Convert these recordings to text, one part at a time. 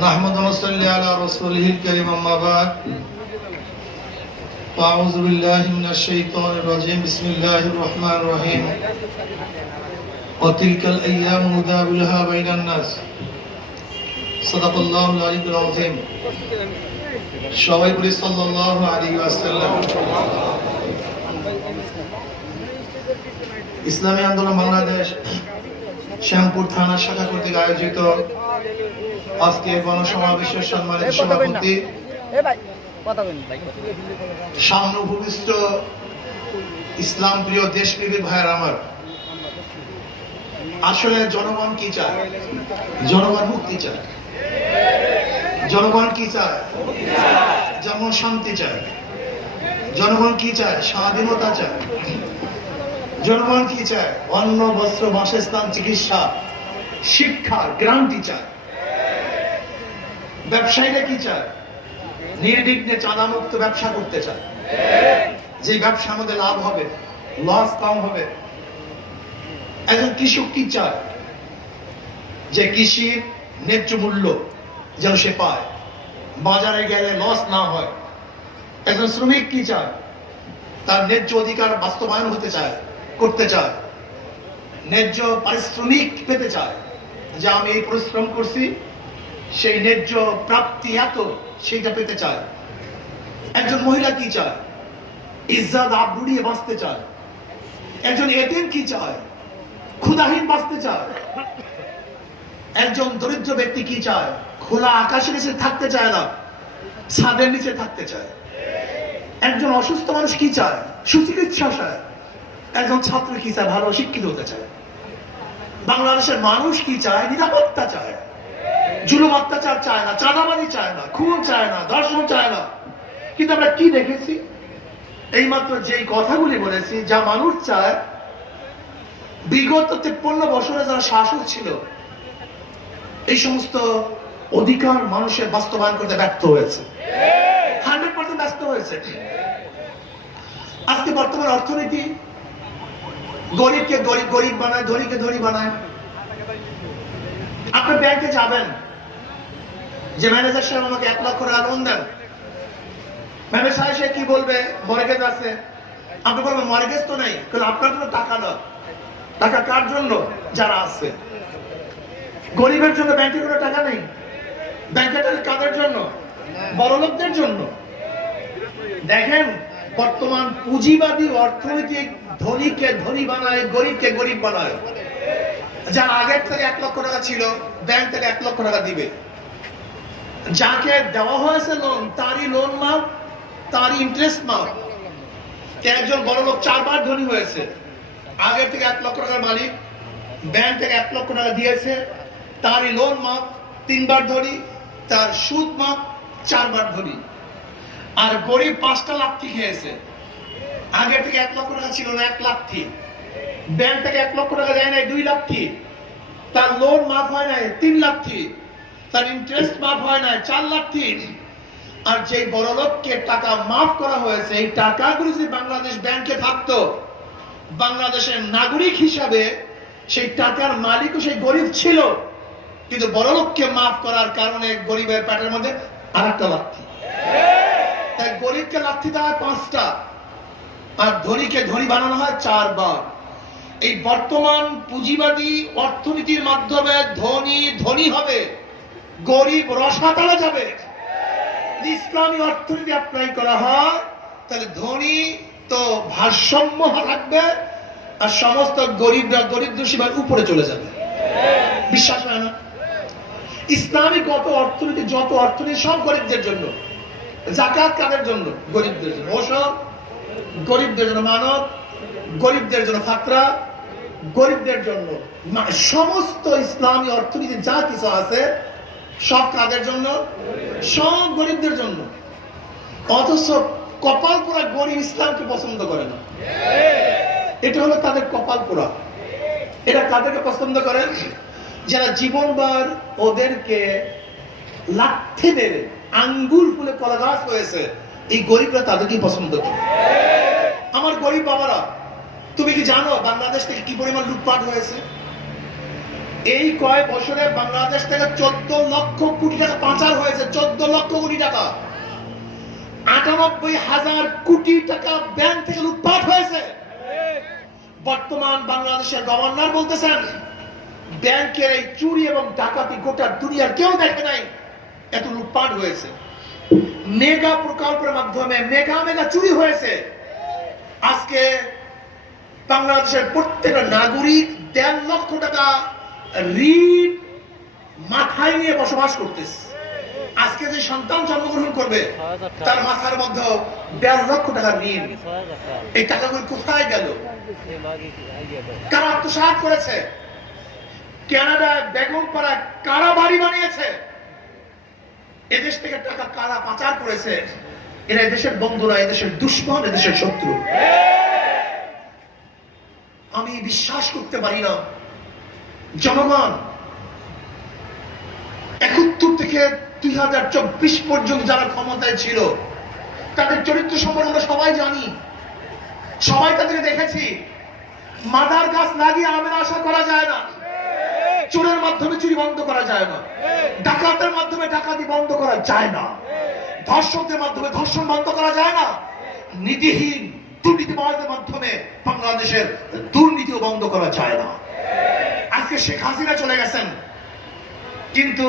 نحمد ونصلي على رسوله الكريم أما بعد أعوذ بالله من الشيطان الرجيم بسم الله الرحمن الرحيم وتلك الأيام نداولها بين الناس صدق الله العلي العظيم সবাই বলি সাল্লাল্লাহু আলাইহি ওয়াসাল্লাম। ইসলামী আন্দোলন বাংলাদেশ শ্যামপুর থানা শাখা কর্তৃক আয়োজিত আজকে গণসমাবেশের সম্মানিত সভাপতি, সামনে উপবিষ্ট ইসলাম প্রিয় দেশপ্রেমী ভাইয়ের আমার, আসলে জনগণ কি চায়? জনগণ মুক্তি চায়। জনগণ কি চায়? যেমন শান্তি চায়। জনগণ কি চায়? স্বাধীনতা চায়। জনগণ কি চায়? অন্ন, বস্ত্র, বাসস্থান, চিকিৎসা, শিক্ষার গ্যারান্টি চায়। ব্যবসায়ীরা কি চায়? নির্বিঘ্নে চাঁদামুক্ত ব্যবসা করতে চায়, যে ব্যবসা আমাদের লাভ হবে, লস কম হবে। একজন কৃষক কি চায়? যে কৃষির ন্যায্য মূল্য যেন সে পায়, বাজারে গেলে লস না হয়। একজন শ্রমিক কি চায়? তার ন্যায্য অধিকার বাস্তবায়ন হতে চায়, করতে চায়, ন্যায্য পারিশ্রমিক পেতে চায়, যে আমি এই পরিশ্রম করছি সেই ন্যায্য প্রাপ্তি এত, সেইটা পেতে চায়। একজন মহিলা কি চায়? ইজ্জত আবরু নিয়ে বাঁচতে চায়। একজন এতিম কি চায়? ক্ষুধাহীন বাঁচতে চায়। একজন দরিদ্র ব্যক্তি কি চায়? খোলা আকাশের নিচে থাকতে চায় না, ছাদের নিচে থাকতে চায়। একজন অসুস্থ মানুষ কি চায়? সুচিকিৎসা চায়। একজন ছাত্র কি চায়? ভালো শিক্ষিত হতে চায়। বাংলাদেশের মানুষ কি চায়? নিরাপত্তা চায়। জুলুম অত্যাচার চায় না, চাঁদাবাজি চায় না, খুন চায় না, ধর্ষণ চায় না। কিন্তু আমরা কি দেখেছি? এইমাত্র যেই কথাগুলি বলেছি, যা মানুষ চায়, বিগত 53 বছরে যারা শাসক ছিল, এই সমস্ত অধিকার মানুষের বাস্তবায়ন করতে ব্যর্থ হয়েছে। 100% ব্যস্ত হয়েছে। আজকে বর্তমান অর্থনীতি গরিবকে গরিব বানায়, ধনীকে ধনী বানায়। আপনি ব্যাংকে যাবেন, যে ম্যানেজার সাহেব আমাকে 1 লক্ষ টাকা লোন দেন, ম্যানেজার সাহেব সে কি বলবে? মর্গেজ আছে। আপনি বলবেন মর্গেজ তো নেই, কিন্তু আপনার জন্য টাকা না। টাকা কার জন্য? যারা আছে। গরিবের জন্য ব্যাংকে কোনো টাকা নেই। ব্যাংকের টাকা কাদের জন্য? বড়লোকদের জন্য। দেখেন, বর্তমান পুঁজিবাদী অর্থনৈতিক ধনীকে ধনী বানায়, গরিবকে গরিব বানায়। যার আগের থেকে 1 লক্ষ টাকা ছিল, ব্যাংক থেকে 1 লক্ষ টাকা দিবে। যাকে দেওয়া হয়েছে লোন, তারই লোন মাফ, তারই ইন্টারেস্ট মাফ। একজন বড় লোক 4 বার ধনী হয়েছে, আগের থেকে 1 লক্ষ টাকার মালিক, ব্যাংক থেকে 1 লক্ষ টাকা দিয়েছে, তারই লোন মাফ, 3 বার ধনী, তার সুদ মাফ, 4 বার ধনী। আর গরিব 5টা লাথি খেয়েছে। আগের থেকে 1 লক্ষ টাকা ছিল না, 1 লাথি। ব্যাংক থেকে 1 লক্ষ টাকা দেয় নাই, 2 লাথি। তার লোন মাফ হয় নাই, 3 লাথি। তার ইন্টারেস্ট মাফ হয় নাই, 4 লাথি। আর যে বড় লোককে টাকা মাফ করা হয়েছে, এই টাকাগুলো যদি বাংলাদেশ ব্যাংকে থাকতো, বাংলাদেশের নাগরিক হিসাবে সেই টাকার মালিকও সেই গরিব ছিল। কিন্তু বড় লোককে মাফ করার কারণে গরিবের পেটের মধ্যে আরেকটা লাথি। তাই গরিবকে লাথি দেওয়া হয় 5টা, আর ধনীকে ধনী বানানো হয় 4 বার। এই বর্তমান পুঁজিবাদী অর্থনীতির মাধ্যমে ধনী ধনী হবে, গরিব রসাতলে যাবে। ইসলামী অর্থনীতি অ্যাপ্লাই করা হয়, তাহলে ধনী তো ভারসাম্য থাকবে, আর সমস্ত গরিবরা দরিদ্র সীমার উপরে চলে যাবে। বিশ্বাস হয় না? ইসলামিক অর্থনীতি, যত অর্থনীতি সব গরিবদের জন্য। যাকাত কাদের জন্য? গরিবদের জন্য। ওসব গরিবদের জন্য। মানব গরিবদের জন্য। ফাতরা গরিবদের জন্য। সমস্ত ইসলামী অর্থনীতি যা কিছু আছে সব কাদের জন্য? সব গরিবদের জন্য। অথচ কপাল পোড়া গরিব ইসলামকে পছন্দ করে না। এটা হলো তাদের কপাল পোড়া। এরা কাদেরকে পছন্দ করে? যারা জীবনবার ওদেরকে লাথি মেরে আঙ্গুল ফুলে কলা গাছ হয়েছে, এই গরিবরা তাদেরকে পছন্দ করে। আমার গরিব বাবারা, তুমি কি জানো বাংলাদেশ থেকে কি পরিমাণ লুটপাট হয়েছে? এই কয় বছরে বাংলাদেশ থেকে 14 লক্ষ কোটি টাকা পাচার হয়েছে। 14 লক্ষ কোটি টাকা, 98,000 কোটি টাকা ব্যাংক থেকে লুটপাট হয়েছে। বর্তমান বাংলাদেশের গভর্নর বলতেছেন ব্যাংকের এই চুরি এবং ডাকাতি গোটা দুনিয়ার কেউ দেখে নাই, এত লুটপাট হয়েছে। মেগা প্রকল্পের মাধ্যমে মেগা মেগা চুরি হয়েছে। আজকে বাংলাদেশের প্রত্যেকটা নাগরিক 1.5 লক্ষ টাকা ঋণ মাথায় নিয়ে বসবাস করতেছে। আজকে যে সন্তান জন্মগ্রহণ করবে তার মাথার মধ্যে 1.5 লক্ষ টাকা ঋণ। এই টাকাগুলো কোথায় গেল? কারা আত্মসাৎ করেছে? কানাডায় বেগমপাড়ায় কারা বাড়ি বানিয়েছে? এদেশ থেকে টাকা কারা পাচার করেছে? এরা এদেশের বন্ধুরা, এদেশের দুশ্মন, এদেশের শত্রু। আমি বিশ্বাস করতে পারি না জনগণ 71 থেকে 2024 পর্যন্ত যারা ক্ষমতায় ছিল তাদের চরিত্র সম্পর্কে আমরা সবাই জানি, সবাই তাদেরকে দেখেছি। মাদার গাছ লাগিয়ে আমের আশা করা যায় না, চোরের মাধ্যমে চুরি বন্ধ করা যায় না, ডাকাতের মাধ্যমে ডাকাতি বন্ধ করা যায় না, ধর্ষকদের মাধ্যমে ধর্ষণ বন্ধ করা যায় না, নীতিহীন দুর্নীতিবাজদের মাধ্যমে বাংলাদেশের দুর্নীতিও বন্ধ করা যায় না। আজকে শেখ হাসিনা চলে গেছেন, কিন্তু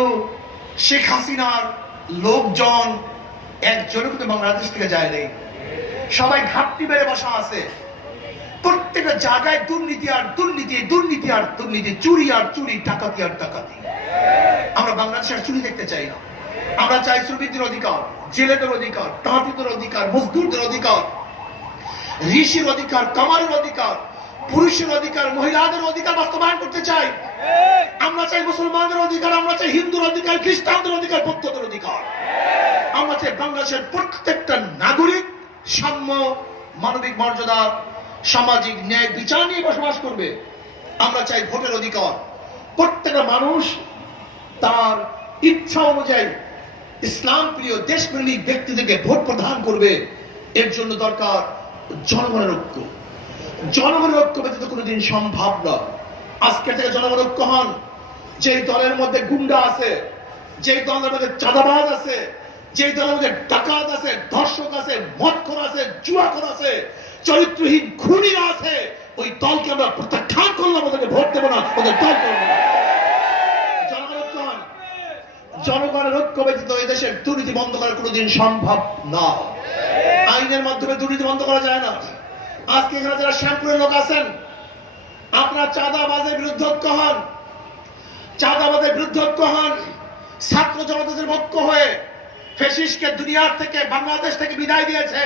শেখ হাসিনার লোকজন একজনও কিন্তু বাংলাদেশ থেকে যায় নেই। সবাই ঘাপটি বেড়ে বসা আছে। প্রত্যেকটা জায়গায় দুর্নীতি আর দুর্নীতি, দুর্নীতি আর দুর্নীতি, চুরি আর চুরি, ডাকাতি আর ডাকাতি। আমরা বাংলাদেশের চুরি দেখতে চাই না। আমরা চাই শ্রমিকদের অধিকার, জেলেদের অধিকার, তাঁতিদের অধিকার, মজদুরদের অধিকার, ঋষির অধিকার, কামারের অধিকার, পুরুষের অধিকার, মহিলাদের অধিকার বাস্তবায়ন করতে চাই। আমরা চাই মুসলমানদের অধিকার, আমরা চাই হিন্দুর অধিকার, খ্রিস্টানদের অধিকার, বৌদ্ধদের অধিকার। আমরা চাই বাংলাদেশের প্রত্যেকটা নাগরিক সাম্য, মানবিক মর্যাদা, সামাজিক ন্যায় বিচার নিয়ে বসবাস করবে। আমরা চাই ভোটের অধিকার। প্রত্যেকটা মানুষ তার ইচ্ছা অনুযায়ী ইসলাম প্রিয় দেশপ্রেমিক ব্যক্তিদেরকে ভোট প্রদান করবে। এর জন্য দরকার জনগণের ঐক্য। জনগণের ঐক্য ব্যতীত কোনোদিন সম্ভব না। আজকে থেকে জনগণ ঐক্য হন। যে দলের মধ্যে গুন্ডা আছে, যে দলের মধ্যে চাঁদাবাজ আছে, যে দলের মধ্যে ডাকাত আছে, ধর্ষক আছে, মদখোর আছে, জুয়াখোর আছে, চরিত্রহীন খুনিরা আছে, ওই দলকে আমরা প্রত্যাখ্যান করলাম, ওদেরকে ভোট দেবো না, ওদের দল করবো না। জনগণ ঐক্য হন। জনগণের ঐক্য ব্যতীত এই দেশের দুর্নীতি বন্ধ করা কোনোদিন সম্ভব না। আইনের মাধ্যমে দুর্নীতি বন্ধ করা যায় না। আজকে এখানে যারা শ্যামপুরের লোক আছেন, আপনারা চাঁদাবাজের বিরুদ্ধে ঐক্য হন। চাঁদাবাজের বিরুদ্ধে ঐক্য হন। ছাত্র জনতাদের ঐক্য হয়ে ফ্যাসিস্টকে দুনিয়ার থেকে, বাংলাদেশ থেকে বিদায় দিয়েছে,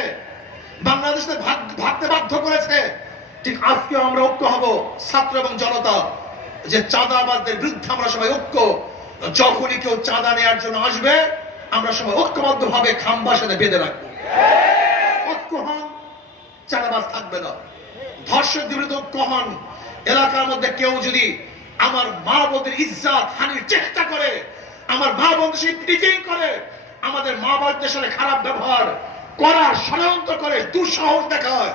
বাংলাদেশকে ভাবতে বাধ্য করেছে। ঠিক আজকে আমরা ঐক্য হব ছাত্র এবং জনতা, যে চাঁদাবাজদের বিরুদ্ধে আমরা সবাই ঐক্য। যখনই কেউ চাঁদা নেওয়ার জন্য আসবে, আমরা সবাই ঐক্যবদ্ধ ভাবে খাম্বার সাথে বেঁধে রাখবো। ঐক্য হন, চাঁদাবাজ থাকবে না। ধর্ষকদের বিরুদ্ধে ঐক্য হন। এলাকার মধ্যে কেউ যদি আমার মা বোনদের ইজ্জত হানির চেষ্টা করে, আমার মা বোনদের সাথে পিটিং করে, আমাদের মা বোনদের সাথে খারাপ ব্যবহার করার ষড়যন্ত্র করে, দুঃসাহস দেখায়,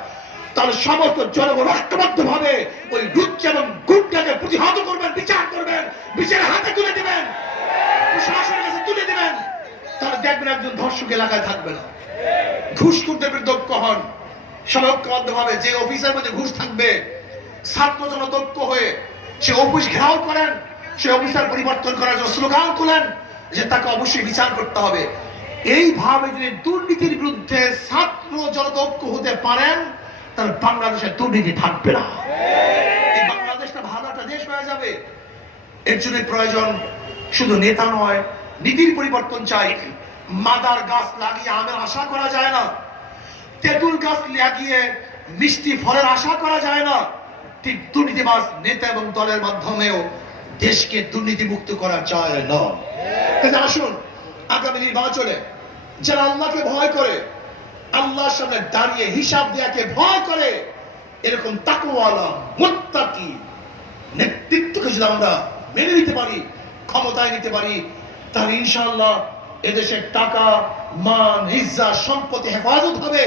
তাহলে সমস্ত জনগণ ঐক্যবদ্ধ ভাবে ওই লুচ্চ এবং গুন্ডাকে প্রতিহত করবেন, বিচার করবেন, বিচারের হাতে তুলে দিবেন, প্রশাসনের কাছে তুলে দিবেন। তাহলে দেখবেন একজন ধর্ষক এলাকায় থাকবে না। ঘুষখোরদের বিরুদ্ধে ঐক্য হন। সবাই ঐক্যবদ্ধ ভাবে, যে অফিসের মধ্যে ঘুষ থাকবে, ছাত্র জনতা ঐক্য হয়ে সে অফিস ঘেরাও করেন, সে অফিসার পরিবর্তন করার জন্য স্লোগান তোলেন যে তাকে অবশ্যই বিচার করতে হবে। এইভাবে যদি দুর্নীতির বিরুদ্ধে ছাত্র জনতা ঐক্য হতে পারেন, তাহলে বাংলাদেশের দুর্নীতি থাকবে না। এই বাংলাদেশটা ভালো একটা দেশ হয়ে যাবে। এর জন্য প্রয়োজন শুধু নেতা নয়, নীতির পরিবর্তন চাই। মাদার গাছ লাগিয়ে আমের আশা করা যায় না, তেঁতুল গাছ লাগিয়ে মিষ্টি ফলের আশা করা যায় না। ঠিক দুর্নীতিবাজ নেতা এবং দলের মাধ্যমেও দেশকে দুর্নীতি মুক্ত করা যায় না। আসুন আগামী নির্বাচনে যারা আল্লাহকে ভয় করে, আল্লাহর সামনে দাঁড়িয়ে হিসাব দেয়াকে ভয় করে, এরকম তাকওয়ালা মুত্তাকি নেতৃত্বকে যদি আমরা মেনে নিতে পারি, ক্ষমতায় নিতে পারি, তাহলে ইনশাআল্লাহ এদেশের টাকা, মান, ইজ্জত, সম্পত্তি হেফাজত হবে।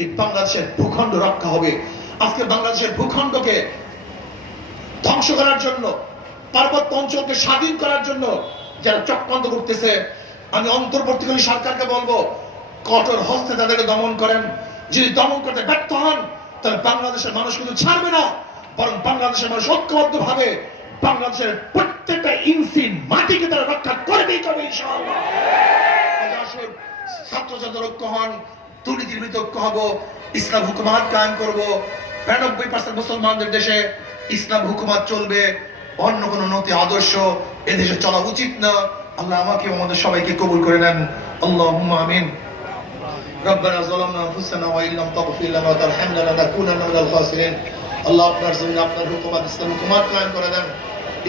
এই বাংলাদেশের ভূখণ্ড রক্ষা হবে। আজকে বাংলাদেশের ভূখণ্ডকে ধ্বংস করার জন্য পার্বত্য অঞ্চলকে স্বাধীন করার জন্য যারা চক্রান্ত করতেছে, আমি অন্তর্বর্তীকালীন সরকারকে বলবো কঠোর হস্তে তাদেরকে দমন করেন। যদি দমন করতে ব্যর্থ হন তাহলে বাংলাদেশের মানুষ কিন্তু ছাড়বে না, বরং বাংলাদেশের মানুষ ঐক্যবদ্ধ ভাবে বাংলাদেশের প্রত্যেকটা ইঞ্চি মাটিকে তারা রক্ষা করবেই করবে ইনশাআল্লাহ। আসুন ছাত্র ছাত্র ঐক্য হন, দুর্নীতির বিরুদ্ধে ঐক্য হব, ইসলাম হুকুমাত কায়েম করব। 92% মুসলমানদের দেশে ইসলাম হুকুমাত চলবে, অন্য কোন নতি আদর্শ এদেশে চলা উচিত না। আল্লাহ আমাকে আমাদের সবাইকে কবুল করে নেন। আল্লাহুম্মা আমিন। ربنا ظلمنا انفسنا وان لم تغفر لنا وترحمنا لنكونن من الخاسرين। আল্লাহ আপনার জমিনে আপনার হুকুমাত ইসলাম হুকুমাত কায়েম করে দেন।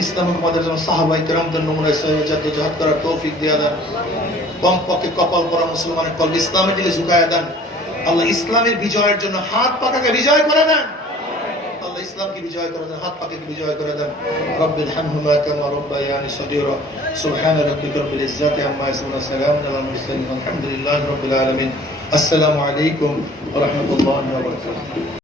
ইসলাম হুকুমাতের জন্য সাহাবায়ে কেরামদের নমুনায় সহিহ জিহাদ করার তৌফিক দিয়ে দেন। কমপক্ষে কপাল পরা মুসলমানের কলব ইসলামের দিকে ঝুঁকায় দেন। আল্লাহ ইসলামের বিজয়ের জন্য হাত পাকাকে বিজয় করে দেন। আল্লাহ ইসলামকে বিজয় করে দেন, হাত পাকাকে বিজয় করে দেন। রব্বিল হামহুমা কামা রাব্বায়ানি সগীরা। সুবহান রাব্বিকা রাব্বিল ইজ্জাতি আম্মা ইয়াসিফুন, সালামুন আলাল মুরসালিন, আলহামদুলিল্লাহি রাব্বিল আলামিন। আসসালামু আলাইকুম ওয়া রাহমাতুল্লাহি ওয়া বারাকাতুহু।